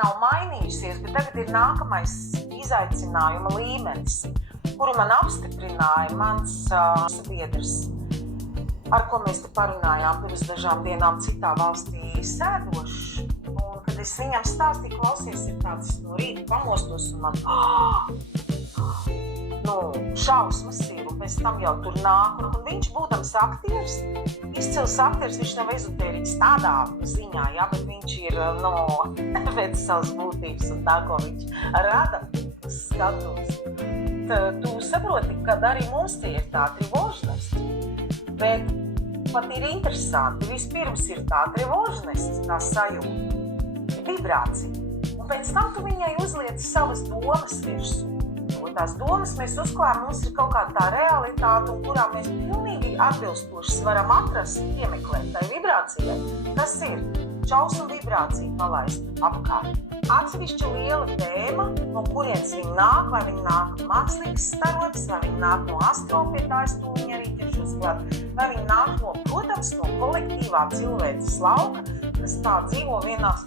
nav mainījusies, bet tagad ir nākamais izaicinājuma līmenis, kuru man apstiprināja mans biedrs, ar ko mēs te parunājām pirms dažām dienām citā valstī sēdošs. Un kad es viņam stāstīju, klausies, ir tāds no rīta pamostos un man šausmas ir, un pēc tam jau tur nāk. Un viņš, būdams aktieris, izcils aktieris, viņš nav ezotēriķis tādā ziņā, ja, bet viņš ir pēc savas būtības un tā, ko viņš rada uz skatuves. Tu saproti, ka arī mums tie ir tā trivožnost, bet pat ir interesanti. Vispirms ir tā trivožnost, tā sajūta, vibrācija, un pēc tam tu viņai uzliec savas domas virsū. Tās domas mēs uzklājam, mums ir kaut kāda tā realitāte, un kurā mēs pilnīgi atbilstoši varam atrast, iemeklēt tai vibrācijai, kas ir čaus un vibrācija palaist apkārt. Atsevišķa liela tēma, no kurienes viņa nāk, vai viņa nāk mākslīgas starotas, vai viņa nāk no astro, pie tā es tūliņ arī ķeršos klāt, vai viņa nāk no, protams, no kolektīvā cilvēces lauka, kas tā dzīvo vienās